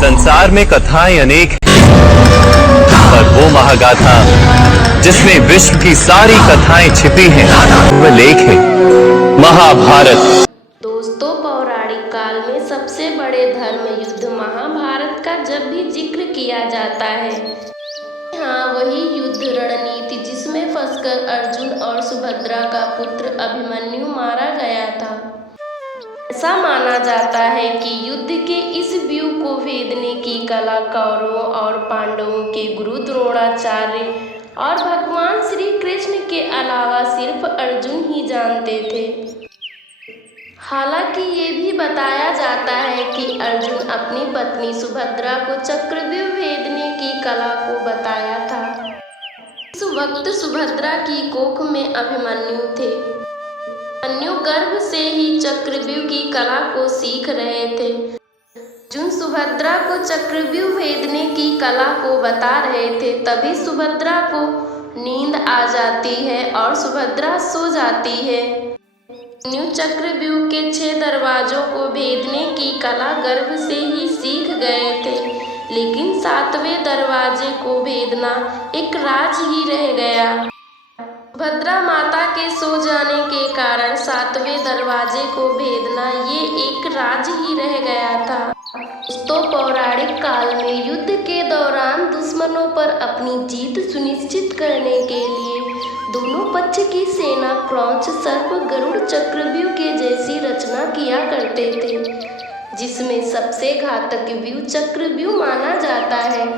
संसार में कथाएं अनेक हैं, पर वो महागाथा जिसमें विश्व की सारी कथाएं छिपी हैं, वह लेख है महाभारत। दोस्तों, पौराणिक काल में सबसे बड़े धर्म युद्ध महाभारत का जब भी जिक्र किया जाता है, हाँ, वही युद्ध रणनीति जिसमें फंसकर अर्जुन और सुभद्रा का पुत्र अभिमन्यु मारा गया था। ऐसा माना जाता है कि युद्ध के इस व्यूह को भेदने की कला कौरवों और पांडवों के गुरु द्रोणाचार्य और भगवान श्री कृष्ण के अलावा सिर्फ अर्जुन ही जानते थे। हालांकि ये भी बताया जाता है कि अर्जुन अपनी पत्नी सुभद्रा को चक्रव्यूह भेदने की कला को बताया था। इस वक्त सुभद्रा की कोख में अभिमन्यु थे। अभिमन्यु गर्भ से ही चक्रव्यूह की कला को सीख रहे थे। अर्जुन सुभद्रा को चक्रव्यूह भेदने की कला को बता रहे थे। तभी सुभद्रा को नींद आ जाती है और सुभद्रा सो जाती है। चक्रव्यूह के 6 दरवाजों को भेदने की कला गर्भ से ही सीख गए थे, लेकिन 7वें दरवाजे को भेदना एक राज ही रह गया। सुभद्रा माता के सो जाने के कारण 7वें दरवाजे को भेदना ये एक राज ही रह गया था। दोस्तों, पौराणिक काल में युद्ध के दौरान दुश्मनों पर अपनी जीत सुनिश्चित करने के लिए दोनों पक्ष की सेना क्रौंच, सर्प, गरुड़, चक्रव्यूह के जैसी रचना किया करते थे, जिसमें सबसे घातक व्यूह चक्रव्यूह माना जाता है।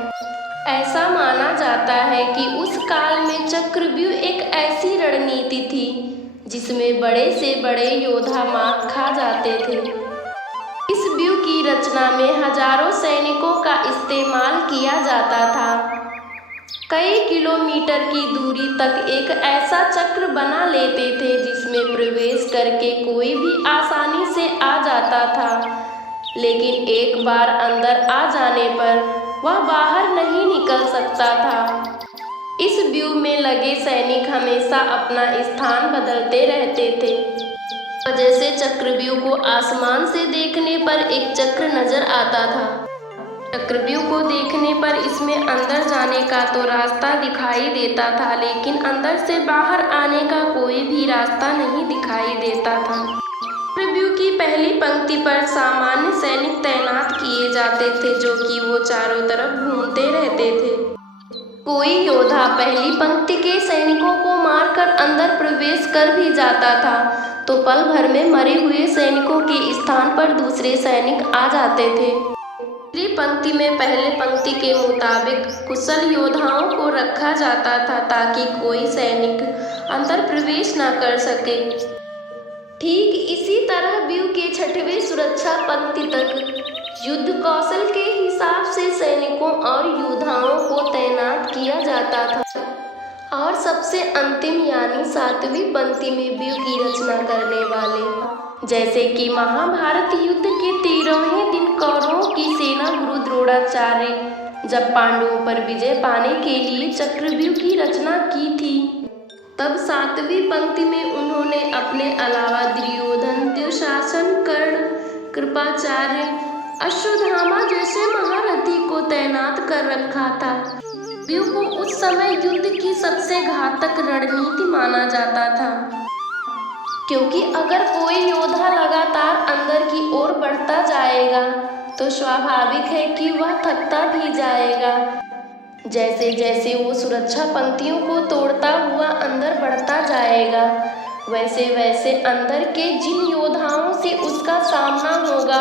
ऐसा माना जाता है कि उस काल में चक्रव्यूह एक ऐसी रणनीति थी जिसमें बड़े से बड़े योद्धा मात खा जाते थे। इस व्यूह की रचना में हजारों सैनिकों का इस्तेमाल किया जाता था। कई किलोमीटर की दूरी तक एक ऐसा चक्र बना लेते थे जिसमें प्रवेश करके कोई भी आसानी से आ जाता था, लेकिन एक बार अंदर आ जाने पर वह बाहर नहीं निकल सकता था। इस व्यूह में लगे सैनिक हमेशा अपना स्थान बदलते रहते थे। वजह से चक्रव्यूह को आसमान से देखने पर एक चक्र नजर आता था। चक्रव्यूह को देखने पर इसमें अंदर जाने का तो रास्ता दिखाई देता था, लेकिन अंदर से बाहर आने का कोई भी रास्ता नहीं दिखाई देता था। चक्रव्यूह की पहली पंक्ति पर सामान्य सैनिक तैनात किए जाते थे, जो कि वो चारों तरफ घूमते रहते थे। कोई योद्धा पहली पंक्ति के सैनिकों को मारकर अंदर प्रवेश कर भी जाता था तो पल भर में मरे हुए सैनिकों के स्थान पर दूसरे सैनिक आ जाते थे। दूसरी पंक्ति में पहले पंक्ति के मुताबिक कुशल योद्धाओं को रखा जाता था ताकि कोई सैनिक अंदर प्रवेश न कर सके। ठीक इसी तरह व्यूह के 6वें सुरक्षा पंक्ति तक युद्ध कौशल के हिसाब से सैनिकों और योद्धाओं को तैनात किया जाता था और सबसे अंतिम यानी 7वीं पंक्ति में व्यूह की रचना करने वाले, जैसे कि महाभारत युद्ध के 13वें दिन कौरवों की सेना गुरु द्रोणाचार्य जब पांडवों पर विजय पाने के लिए चक्रव्यूह की रचना की थी, तब 7वीं पंक्ति में उन्होंने अपने अलावा दुर्योधन, दुशासन, कर्ण, कृपाचार्य, अश्वत्थामा जैसे महारथी को तैनात कर रखा था। व्यूह को उस समय युद्ध की सबसे घातक रणनीति माना जाता था, क्योंकि अगर कोई योद्धा लगातार अंदर की ओर बढ़ता जाएगा तो स्वाभाविक है कि वह थकता भी जाएगा। जैसे जैसे वो सुरक्षा पंक्तियों को तोड़ता हुआ अंदर बढ़ता जाएगा, वैसे वैसे अंदर के जिन योद्धाओं से उसका सामना होगा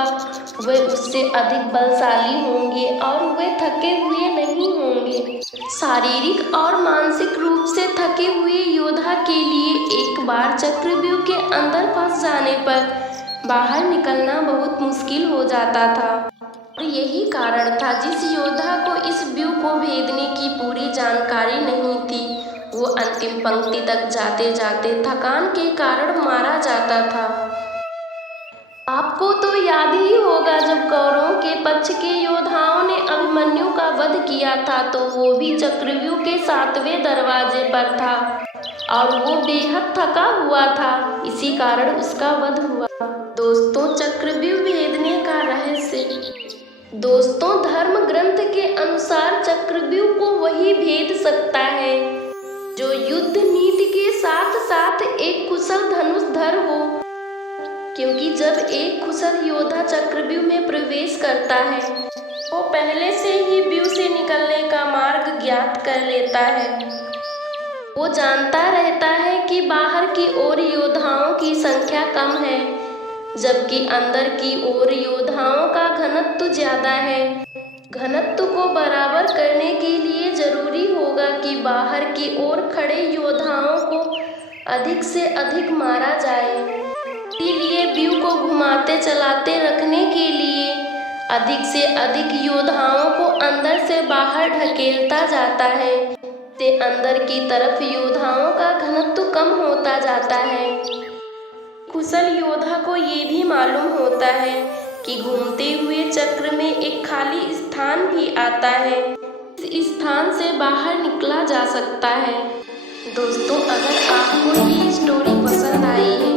वे उससे अधिक बलशाली होंगे और वे थके हुए नहीं होंगे। शारीरिक और मानसिक रूप से थके हुए योद्धा के लिए एक बार चक्रव्यूह के अंदर फंस जाने पर बाहर निकलना बहुत मुश्किल हो जाता था। और यही कारण था जिस योद्धा को इस व्यूह को भेदने की पूरी जानकारी नहीं थी, वो अंतिम पंक्ति तक जाते जाते थकान के कारण मारा जाता था। आपको तो याद ही होगा जब कौरवों के पक्ष के योद्धाओं ने अभिमन्यु का वध किया था तो वो भी चक्रव्यूह के 7वें दरवाजे पर था और वो बेहद थका हुआ था, इसी कारण उसका वध हुआ। दोस्तों, चक्रव्यूह भेदने का रहस्य दोस्तों, धर्म ग्रंथ के अनुसार चक्रव्यूह को वही भेद सकता है जो युद्ध नीति के साथ साथ एक कुशल धनुषधर हो, क्योंकि जब एक कुशल योद्धा चक्रव्यूह में प्रवेश करता है वो पहले से ही व्यूह से निकलने का मार्ग ज्ञात कर लेता है। वो जानता रहता है कि बाहर की ओर योद्धाओं की संख्या कम है, जबकि अंदर की ओर योद्धाओं का घनत्व ज्यादा है। घनत्व को बराबर करने के लिए जरूरी होगा कि बाहर की ओर खड़े योद्धाओं को अधिक से अधिक मारा जाए। इसीलिए व्यूह को घुमाते चलाते रखने के लिए अधिक से अधिक योद्धाओं को अंदर से बाहर ढकेलता जाता है, से अंदर की तरफ योद्धाओं का घनत्व कम होता जाता है। कुशल योद्धा को ये भी मालूम होता है कि घूमते हुए चक्र में एक खाली स्थान भी आता है, इस स्थान से बाहर निकला जा सकता है। दोस्तों, अगर आपको ये स्टोरी पसंद आई है